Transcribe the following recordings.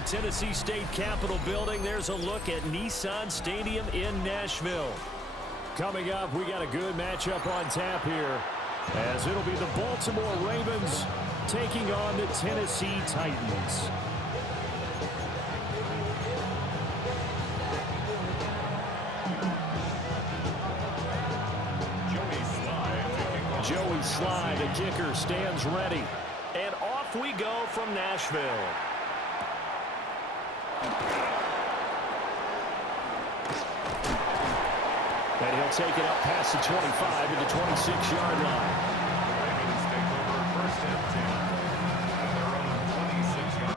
the Tennessee State Capitol building. There's a look at Nissan Stadium in Nashville. Coming up, we got a good matchup on tap here, as it'll be the Baltimore Ravens taking on the Tennessee Titans. Joey Slye, the kicker, stands ready. And off we go from Nashville. And he'll take it up past the 25 to the 26-yard line. The Ravens take over first and 10 at their own 26-yard.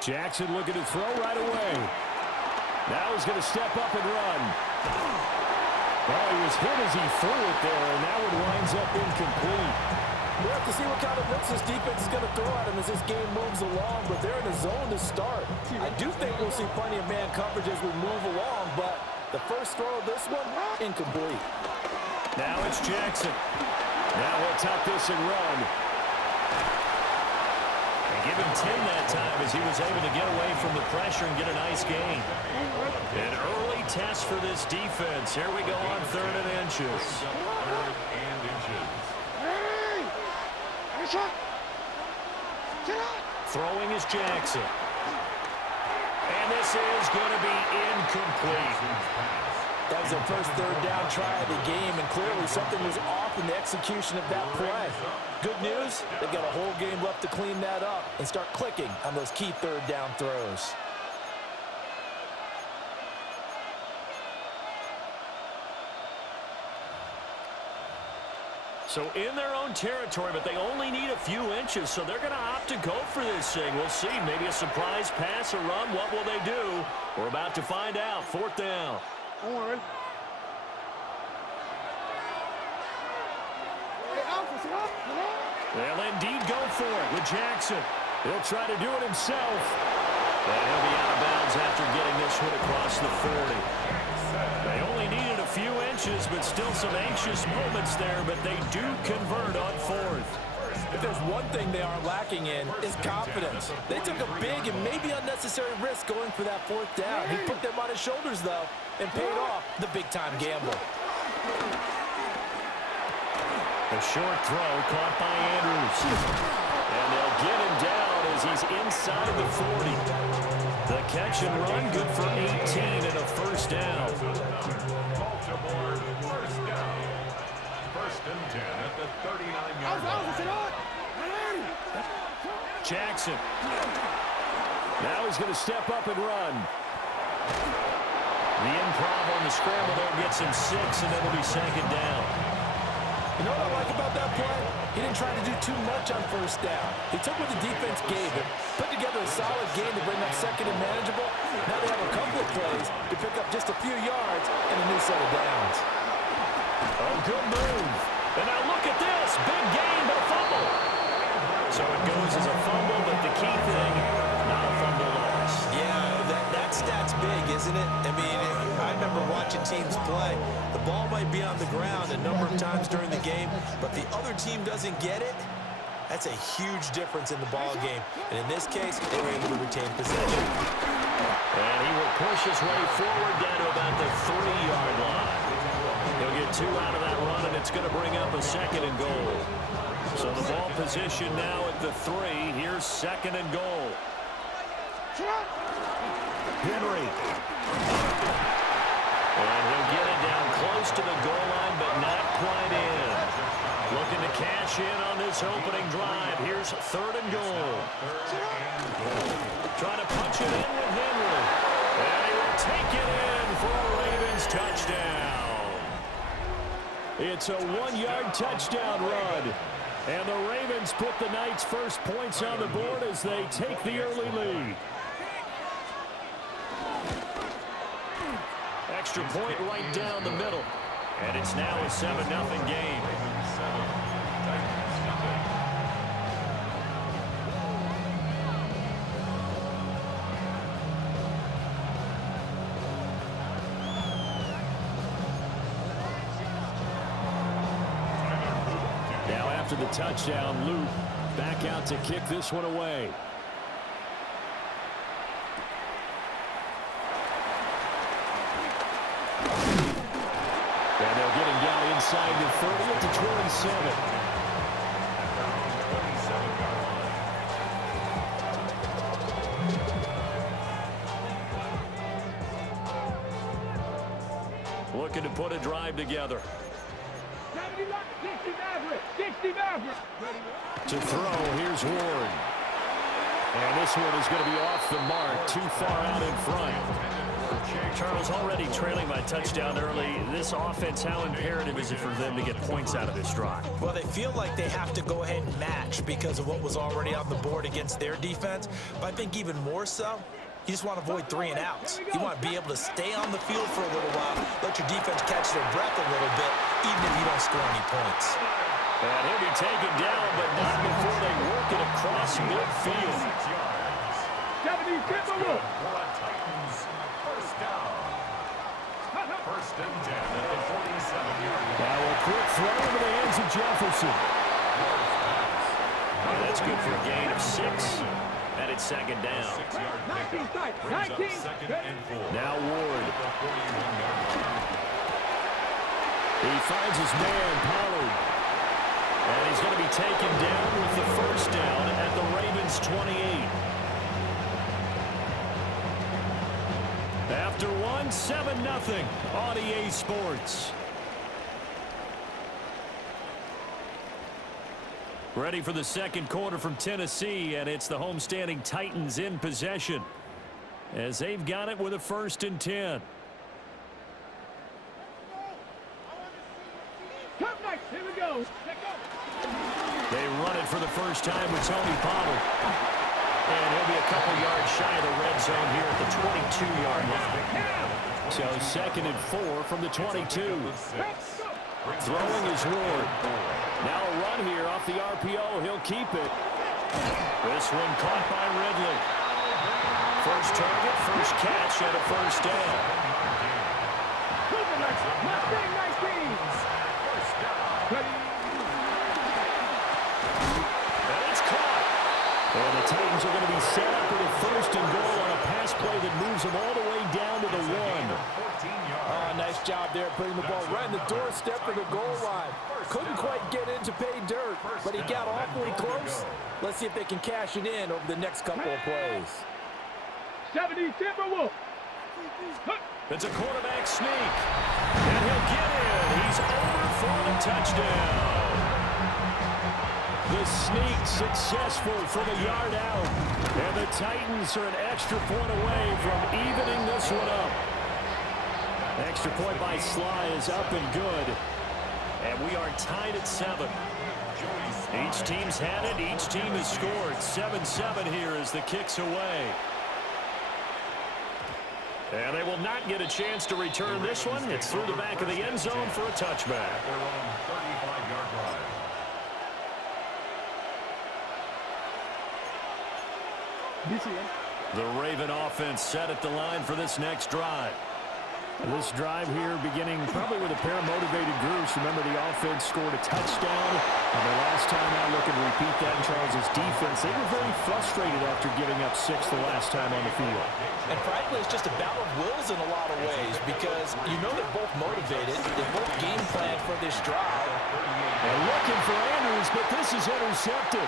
Jackson looking to throw right away. Now he's going to step up and run. Well, he was hit as he threw it there, and that one winds up incomplete. We'll have to see what kind of looks this defense is going to throw at him as this game moves along, but they're in a zone to start. I do think we'll see plenty of man coverage as we move along, but the first throw of this one, incomplete. Now it's Jackson. Now he'll tuck this and run. Give him 10 that time as he was able to get away from the pressure and get a nice gain. An early test for this defense. Here we go on 3rd and inches. Throwing is Jackson. And this is going to be incomplete. That was their first 3rd down try of the game, and clearly something was off in the execution of that play. Good news, they've got a whole game left to clean that up and start clicking on those key 3rd down throws. So in their own territory, but they only need a few inches, so they're going to opt to go for this thing. We'll see. Maybe a surprise pass or run. What will they do? We're about to find out. 4th down. They'll indeed go for it with Jackson. He'll try to do it himself. And he'll be out of bounds after getting this one across the 40. They only needed a few inches, but still some anxious moments there, but they do convert on 4th. If there's one thing they are lacking in, is confidence. They took a big and maybe unnecessary risk going for that 4th down. He put them on his shoulders, though, and paid off the big-time gamble. A short throw caught by Andrews. And they'll get him down as he's inside of the 40. The catch and run good for 18 and a first down. Baltimore first down. 1st and 10 at the 39-yard line. Jackson. Now he's going to step up and run. The improv on the scramble there gets him 6, and it'll be 2nd down. You know what I like about that play? He didn't try to do too much on 1st down. He took what the defense gave him, put together a solid game to bring up 2nd and manageable. Now they have a couple of plays to pick up just a few yards and a new set of downs. Oh, good move. And now look at this. Big gain, but a fumble. So it goes as a fumble, but the key thing, not a fumble loss. Yeah, that stat's big, isn't it? I mean, I remember watching teams play. The ball might be on the ground a number of times during the game, but the other team doesn't get it. That's a huge difference in the ball game. And in this case, they were able to retain possession. And he will push his way forward down to about the 3-yard line. He'll get 2 out of that run, and it's going to bring up a 2nd and goal. So the ball position now at the 3. Here's 2nd and goal. Henry. And he'll get it down close to the goal line, but not quite in. Looking to cash in on this opening drive. Here's 3rd and goal. Trying to punch it in with Henry. And he will take it in for a Ravens touchdown. It's a 1-yard touchdown run. And the Ravens put the Knights' first points on the board as they take the early lead. Extra point right down the middle. And it's now a 7-0 game. Now after the touchdown, Luke back out to kick this one away. And they'll get him down inside the 30 at the 27. Looking to put a drive together. To throw, here's Ward. And this one is going to be off the mark, too far out in front. Charles, already trailing by touchdown early. This offense, how imperative is it for them to get points out of this drive? Well, they feel like they have to go ahead and match because of what was already on the board against their defense. But I think even more so, you just want to avoid 3 and outs. You want to be able to stay on the field for a little while, let your defense catch their breath a little bit, even if you don't score any points. And he'll be taken down, but not before they work it across midfield. 1st and 10 at the 47-yard line. Now a quick throw into the hands of Jefferson. And that's good for a gain of 6. And it's 2nd down. 6-yard pickup brings up 2nd and 4. Now Ward. He finds his man, Pollard. And he's going to be taken down with the 1st down at the Ravens' 28. After 7-0 on EA Sports. Ready for the 2nd quarter from Tennessee, and it's the homestanding Titans in possession as they've got it with a 1st and 10. Here we go. They run it for the first time with Tony Pollard. And he'll be a couple yards shy of the red zone here at the 22-yard line. So 2nd and 4 from the 22. Throwing is Ward. Now a run here off the RPO. He'll keep it. This one caught by Ridley. First target, first catch, and a 1st down. And it's caught. And the Titans are going to be set up with a 1st and goal on a pass play that moves them all the way down to the 1. Oh, nice job there putting the ball right in the doorstep of the goal line. Couldn't quite get in to pay dirt, but he got awfully close. Let's see if they can cash it in over the next couple of plays. 70 Timberwolves. It's a quarterback sneak. And he'll get in. He's over for the touchdown. The sneak successful for the yard out. And the Titans are an extra point away from evening this one up. Extra point by Sly is up and good. And we are tied at 7. Each team's had it. Each team has scored. 7-7 here as the kick's away. And they will not get a chance to return this one. It's through the back of the end zone for a touchback. Their own 35-yard line. The Raven offense set at the line for this next drive. This drive here beginning probably with a pair of motivated groups. Remember, the offense scored a touchdown. And the last time out, looking to repeat that in Charles' defense. They were very frustrated after giving up 6 the last time on the field. And frankly, it's just a battle of wills in a lot of ways because you know they're both motivated. They both game plan for this drive. And looking for Andrews, but this is intercepted.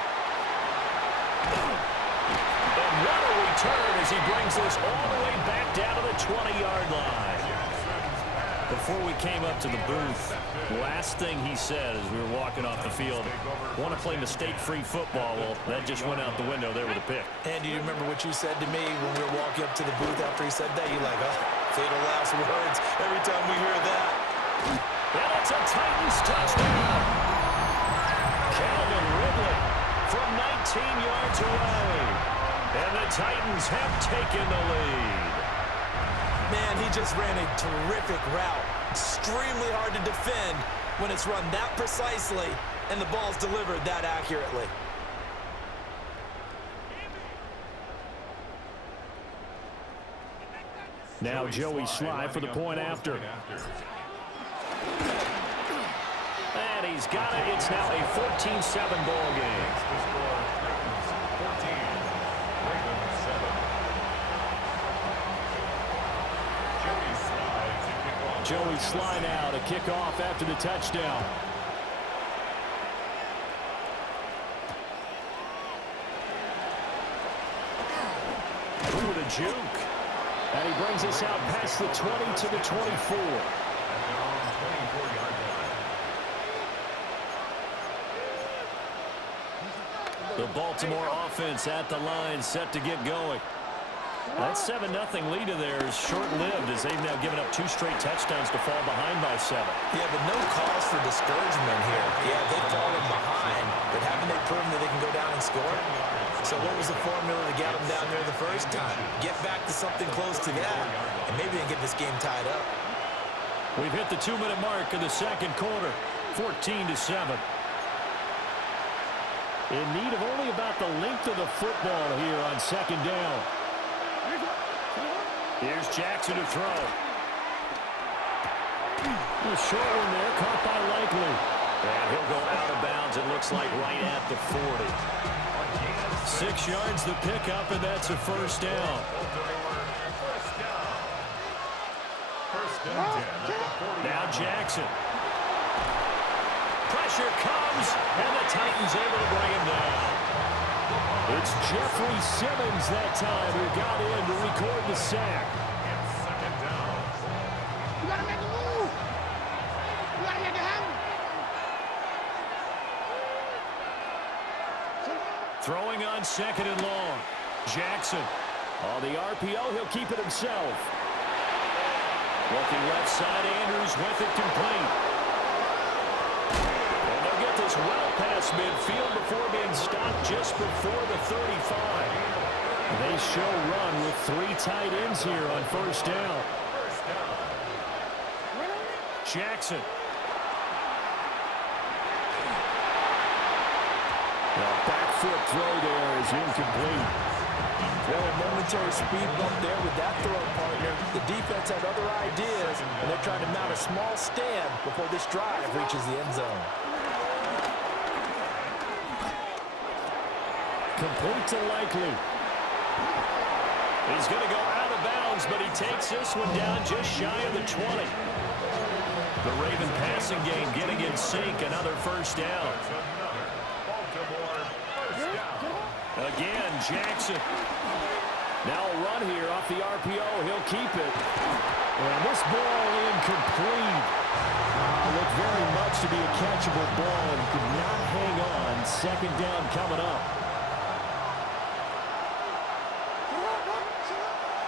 And what a return as he brings this all the way back down to the 20-yard line. Before we came up to the booth, last thing he said as we were walking off the field, want to play mistake-free football. Well, that just went out the window there with a pick. And do you remember what you said to me when we were walking up to the booth after he said that? You're like, oh, fatal last words every time we hear that. And it's a Titans touchdown. Calvin Ridley from 19 yards away. And the Titans have taken the lead. Man, he just ran a terrific route. Extremely hard to defend when it's run that precisely and the ball's delivered that accurately. Now Joey Sly for the point after. And he's got it. It's now a 14-7 ball game. Joey Sly now to kick off after the touchdown. Ooh, with a juke. And he brings us out past the 20 to the 24. The Baltimore offense at the line, set to get going. That 7-0 lead of theirs short-lived as they've now given up 2 straight touchdowns to fall behind by 7. Yeah, but no cause for discouragement here. Yeah, they've fallen behind, but haven't they proven that they can go down and score? So what was the formula to get them down there the first time? Get back to something close to that, and maybe they can get this game tied up. We've hit the 2-minute mark of the second quarter, 14-7. In need of only about the length of the football here on second down. Here's Jackson to throw. A short one there, caught by Likely. And he'll go out of bounds, it looks like right at the 40. 6 yards the pickup, and that's a first down. Now Jackson. Pressure comes, and the Titans able to bring him down. It's Jeffrey Simmons that time who got in to record the sack. You gotta make a move. You gotta get the hammer. Throwing on second and long. Jackson. On the RPO, he'll keep it himself. Looking left side, Andrews with it complete. And they'll get this well past midfield before being stopped just before the 35. They show run with 3 tight ends here on first down. Jackson. The back foot throw there is incomplete. Well, a momentary speed bump there with that throw, partner. The defense had other ideas, and they're trying to mount a small stand before this drive reaches the end zone. Complete to Likely. He's going to go out of bounds, but he takes this one down just shy of the 20. The Raven passing game getting in sync, another first down. Again, Jackson. Now a run here off the RPO. He'll keep it. And this ball incomplete. Looked very much to be a catchable ball and could not hang on. Second down coming up.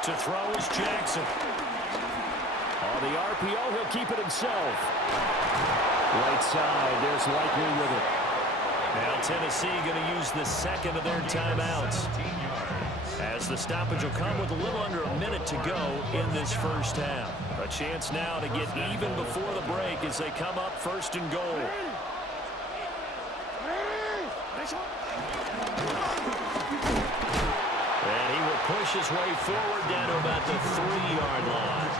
To throw is Jackson. On the RPO, he'll keep it himself. Right side, there's Likely with it. Now Tennessee going to use the second of their timeouts. As the stoppage will come with a little under a minute to go in this first half. A chance now to get even before the break as they come up first and goal. And he will push his way forward down to about the 3-yard line.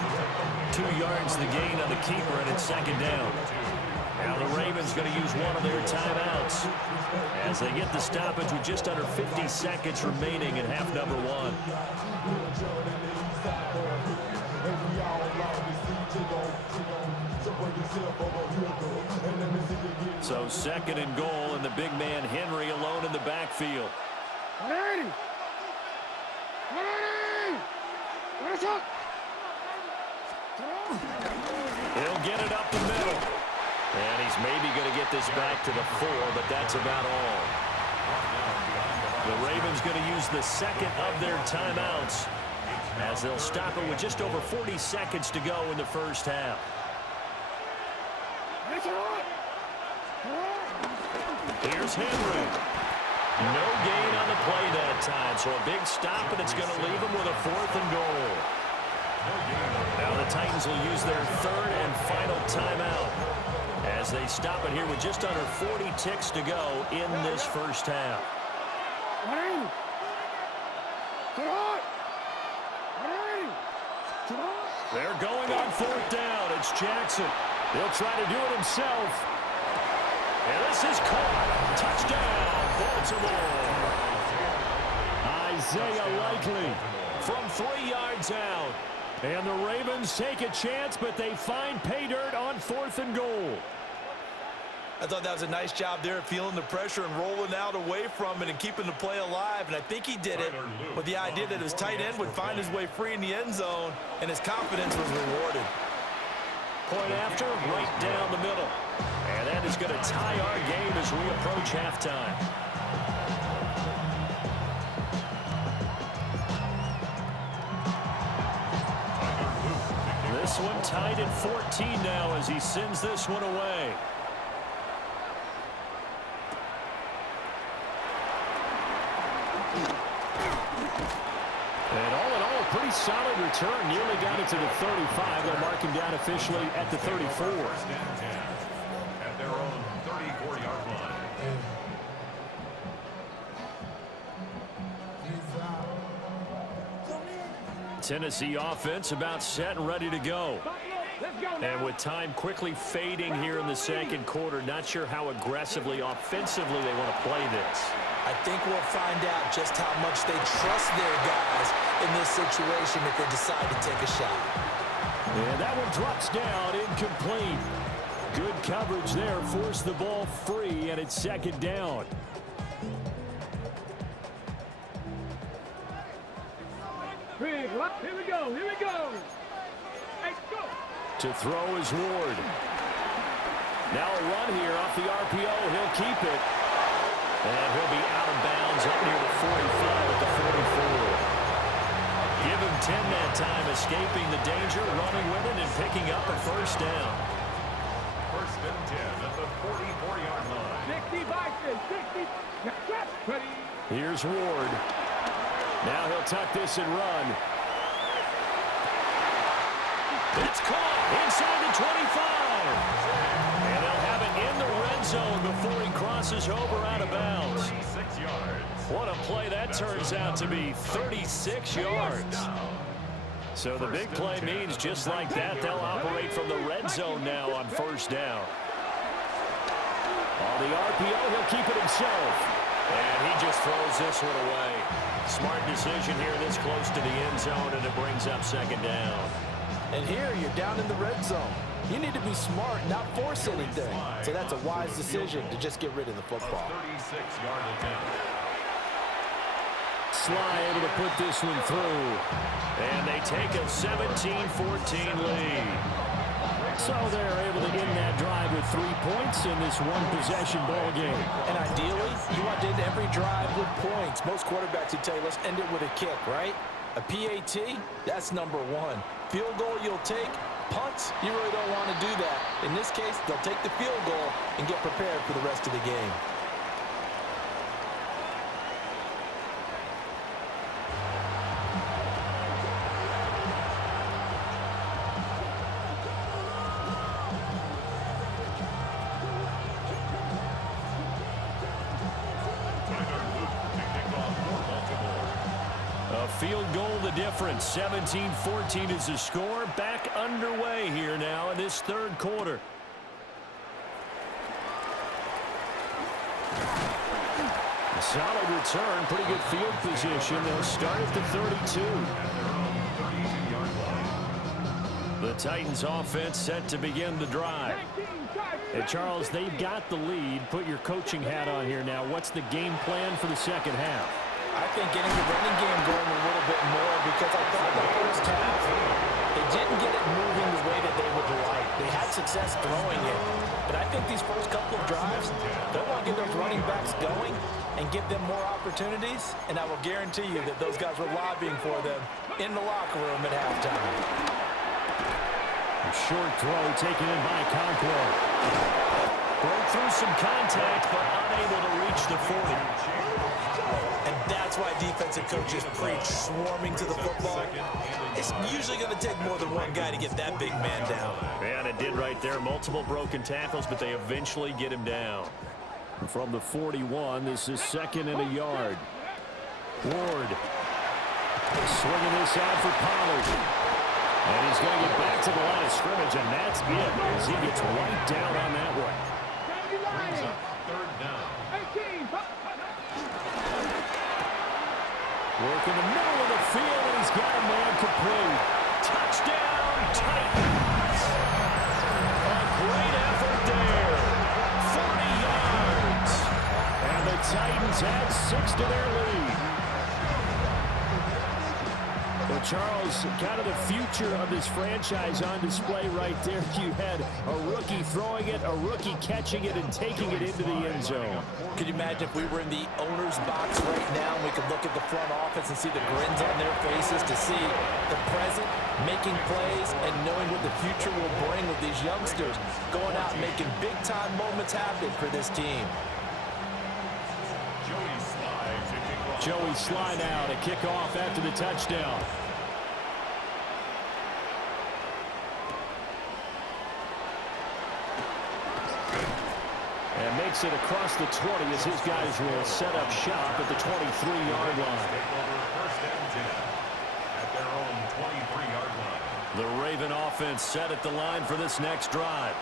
2 yards the gain on the keeper, and it's second down. Now the Ravens going to use one of their timeouts as they get the stoppage with just under 50 seconds remaining in half number 1. So second and goal, and the big man Henry alone in the backfield. He'll get it up the middle. And he's maybe going to get this back to the 4, but that's about all. The Ravens going to use the second of their timeouts as they'll stop it with just over 40 seconds to go in the first half. Here's Henry. No gain on the play that time, so a big stop, and it's going to leave him with a 4th and goal. Now the Titans will use their 3rd and final timeout as they stop it here with just under 40 ticks to go in this first half. They're going on 4th down. It's Jackson. He'll try to do it himself. And this is caught. Touchdown, Baltimore. Isaiah Likely from 3 yards out. And the Ravens take a chance, but they find pay dirt on 4th and goal. I thought that was a nice job there, feeling the pressure and rolling out away from it and keeping the play alive. And I think he did it with the idea that his tight end would find his way free in the end zone, and his confidence was rewarded. Point after, right down the middle. And that is going to tie our game as we approach halftime. This one tied at 14 now as he sends this one away. And all in all, a pretty solid return. Nearly got it to the 35. They'll mark him down officially at the 34. At their own 34-yard line. Tennessee offense about set and ready to go. And with time quickly fading here in the second quarter, not sure how aggressively, offensively they want to play this. I think we'll find out just how much they trust their guys in this situation if they decide to take a shot. And that one drops down, incomplete. Good coverage there, forced the ball free, and it's second down. Here we go. Hey, go. To throw is Ward. Now a run here off the RPO. He'll keep it. And he'll be out of bounds up near the 45 at the 44. Give him 10 that time, escaping the danger, running with it, and picking up a first down. First and 10 at the 44-yard line. 60. Ready. Here's Ward. Now he'll tuck this and run. It's caught inside the 25. And they'll have it in the red zone before he crosses over out of bounds. 36 yards. What a play that turns out to be, 36 yards. So the big play means just like that, they'll operate from the red zone now on first down. On the RPO, he'll keep it himself. And he just throws this one away. Smart decision here this close to the end zone, and it brings up second down. And here you're down in the red zone. You need to be smart, not force anything. So that's a wise decision to just get rid of the football. 36-yard attempt. Sly able to put this one through. And they take a 17-14 lead. So they're able to end that drive with 3 points in this one-possession ball game. And ideally, you want to end every drive with points. Most quarterbacks would tell you, let's end it with a kick, right? A PAT, that's number one. Field goal you'll take. Punts, you really don't want to do that. In this case, they'll take the field goal and get prepared for the rest of the game. field goal the difference. 17-14 is the score. Back underway here now in this third quarter. A solid return, pretty good field position. They'll start at the 32. The Titans offense set to begin the drive. And Charles, they've got the lead. Put your coaching hat on here now. What's the game plan for the second half? I think getting the running game going a little bit more, because I thought the first half they didn't get it moving the way that they would like. They had success throwing it, but I think these first couple of drives, they want to get those running backs going and give them more opportunities, and I will guarantee you that those guys were lobbying for them in the locker room at halftime. A short throw taken in by Conklin. Broke through some contact, but unable to reach the 40. And that's why defensive coaches preach swarming to the football. It's usually going to take more than one guy to get that big man down. And it did right there. Multiple broken tackles, but they eventually get him down. From the 41, this is 2nd and a yard. Ward swinging this out for Pollard. And he's going to get back to the line of scrimmage, and that's it as he gets right down on that one. Brings up 3rd down. Work in the middle of the field, and he's got a man complete. Touchdown, Titans. A great effort there. 40 yards. And the Titans add 6 to their lead. Well, Charles, kind of the future of this franchise on display right there. You had a rookie throwing it, a rookie catching it, and taking it into the end zone. Could you imagine if we were in the owner's box right now and we could look at the front office and see the grins on their faces, to see the present making plays and knowing what the future will bring with these youngsters going out and making big-time moments happen for this team. Joey Sly now to kick off after the touchdown. And makes it across the 20 as his guys will set up shop at the 23-yard line. First and 10 at their own 23-yard line. The Raven offense set at the line for this next drive.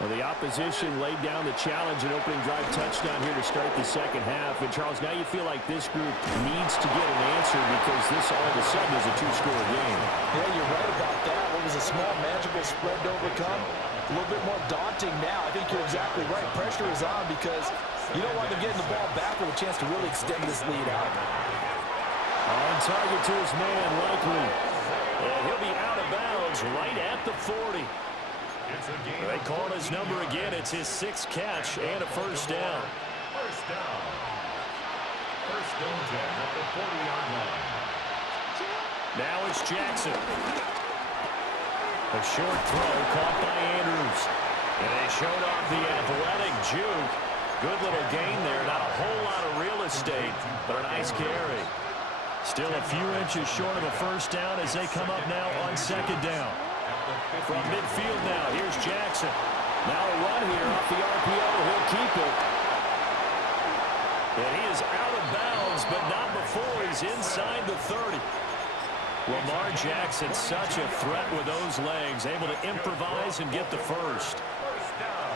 Well, the opposition laid down the challenge and opening drive touchdown here to start the second half. And, Charles, now you feel like this group needs to get an answer because this all of a sudden is a 2-score game. Yeah, you're right about that. What was a small, manageable spread to overcome? A little bit more daunting now. I think you're exactly right. Pressure is on because you don't want them getting the ball back with a chance to really extend this lead out. On target to his man, Likely. And he'll be out of bounds right at the 40. They call his number again. It's his 6th catch and a first down. First down. First and 10 at the 40-yard line. Now it's Jackson. A short throw caught by Andrews. And they showed off the athletic juke. Good little gain there. Not a whole lot of real estate, but a nice carry. Still a few inches short of a first down as they come up now on 2nd down. From midfield now, here's Jackson. Now a run here off the RPO. He'll keep it. And he is out of bounds, but not before he's inside the 30. Lamar Jackson, such a threat with those legs, able to improvise and get the first. First down.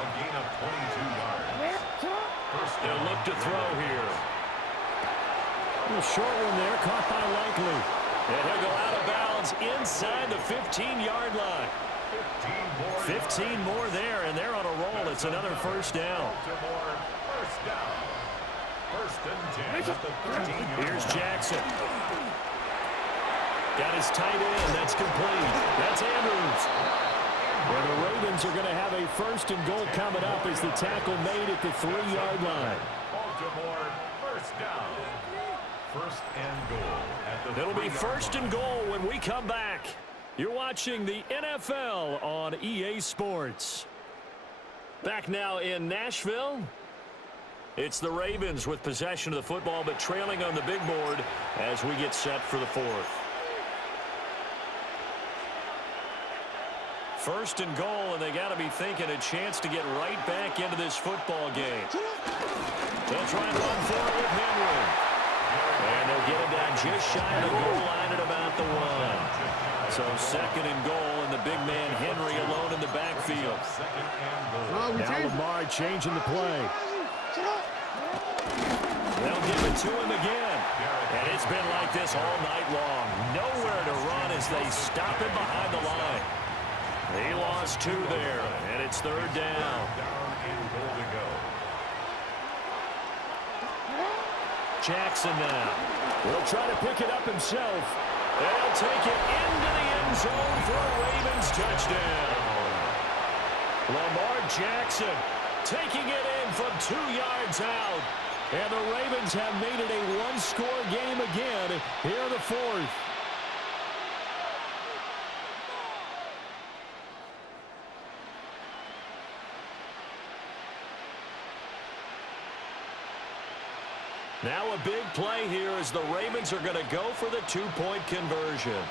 A gain of 22 yards. They'll look to throw here. A short one there, caught by Likely. And he'll go out of bounds inside the 15-yard line. 15 more there, and they're on a roll. It's another first down. First down. First and 10 at the 13-yard. Here's Jackson. Got his tight end. That's complete. That's Andrews. Well, the Ravens are going to have a first and goal coming up as the tackle made at the 3-yard line. Baltimore, first down. First and goal at the It'll be first and goal when we come back. You're watching the NFL on EA Sports. Back now in Nashville. It's the Ravens with possession of the football, but trailing on the big board as we get set for the 4th. First and goal, and they got to be thinking a chance to get right back into this football game. They'll try and run for it with Henry. And they'll get it down just shy of the goal line at about the 1. So 2nd and goal, and the big man Henry alone in the backfield. Now Lamar changing the play. They'll give it to him again. And it's been like this all night long. Nowhere to run as they stop him behind the line. He lost 2 there, and it's 3rd down. Jackson now. He'll try to pick it up himself. They'll take it into the end zone for a Ravens touchdown. Lamar Jackson taking it in from 2 yards out. And the Ravens have made it a one-score game again here in the 4th. Now a big play here as the Ravens are going to go for the 2-point conversion.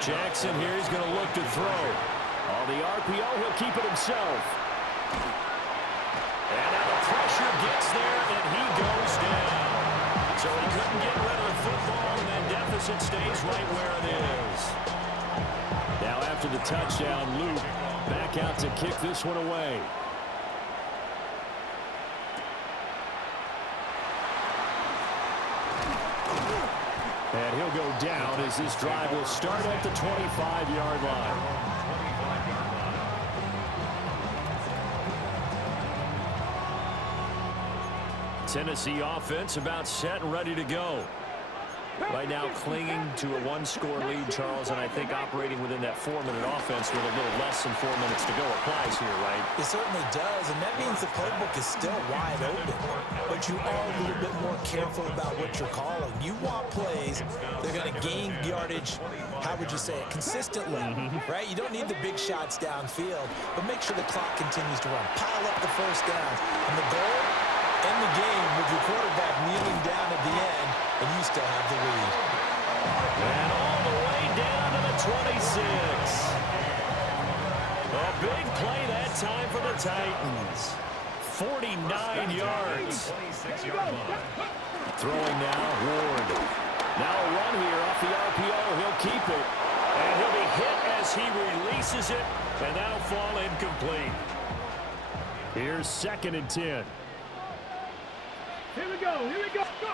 Jackson here is going to look to throw. On the RPO, he'll keep it himself. And now the pressure gets there, and he goes down. So he couldn't get rid of the football, and that deficit stays right where it is. Now after the touchdown, Luke back out to kick this one away. And he'll go down as this drive will start at the 25-yard line. Tennessee offense about set and ready to go. Right now clinging to a one-score lead, Charles, and I think operating within that 4-minute offense with a little less than 4 minutes to go applies here, right? It certainly does, and that means the playbook is still wide open. But you are a little bit more careful about what you're calling. You want plays that are going to gain yardage, how would you say it, consistently, right? You don't need the big shots downfield, but make sure the clock continues to run. Pile up the first down. And the goal, end the game with your quarterback kneeling down at the end, and you still have the lead. And all the way down to the 26. A big play that time for the Titans. 49 yards. Throwing now, Ward. Now a run here off the RPO. He'll keep it. And he'll be hit as he releases it. And that'll fall incomplete. Here's 2nd and 10. Here we go. Go.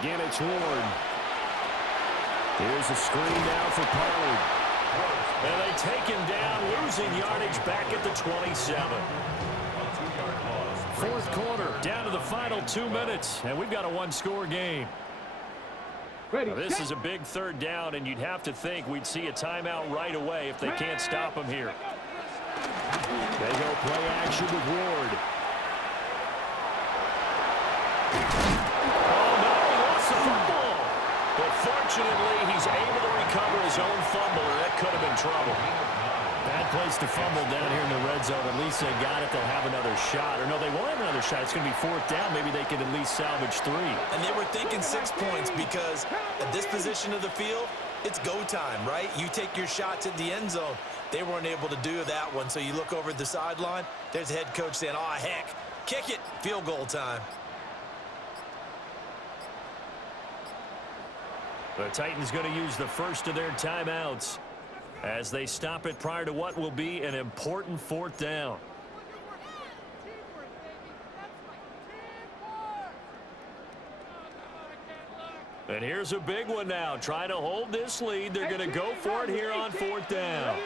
Again, it's Ward. Here's a screen now for Pollard. And they take him down, losing yardage back at the 27. 4th quarter, down to the final 2 minutes, and we've got a one-score game. Now, this is a big 3rd down, and you'd have to think we'd see a timeout right away if they can't stop him here. They go play action with Ward. Oh, no, he lost the football. But fortunately, he's able to recover his own fumble, or that could have been trouble. Bad place to fumble down here in the red zone. At least they got it. They'll have another shot. Or no, they won't have another shot. It's going to be 4th down. Maybe they can at least salvage 3. And they were thinking 6 points because at this position of the field, it's go time, right? You take your shots at the end zone. They weren't able to do that one. So you look over at the sideline. There's the head coach saying, oh, heck, kick it. Field goal time. The Titans going to use the first of their timeouts as they stop it prior to what will be an important 4th down. And here's a big one now. Trying to hold this lead. They're going to go for it here on 4th down.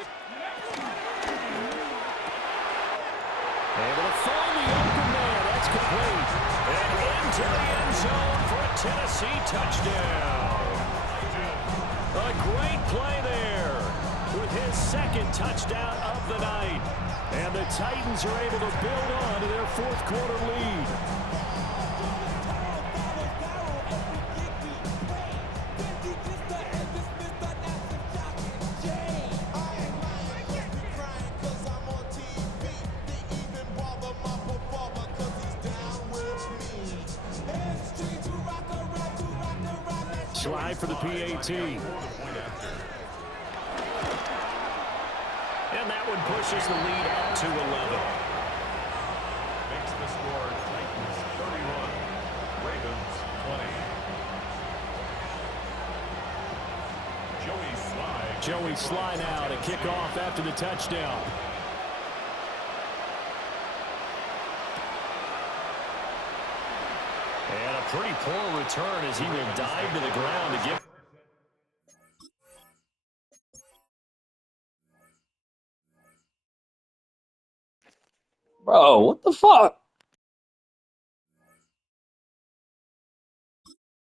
Able to find the open man. That's complete. And into the end zone for a Tennessee touchdown. A great play there with his 2nd touchdown of the night. And the Titans are able to build on to their 4th quarter lead. Slide for the PAT. And that one pushes the lead up to 11. Makes the score Titans 31, Ravens 20. Joey Sly now to kick off after the touchdown. And a pretty poor return as he will dive to the ground to give. Bro, what the fuck?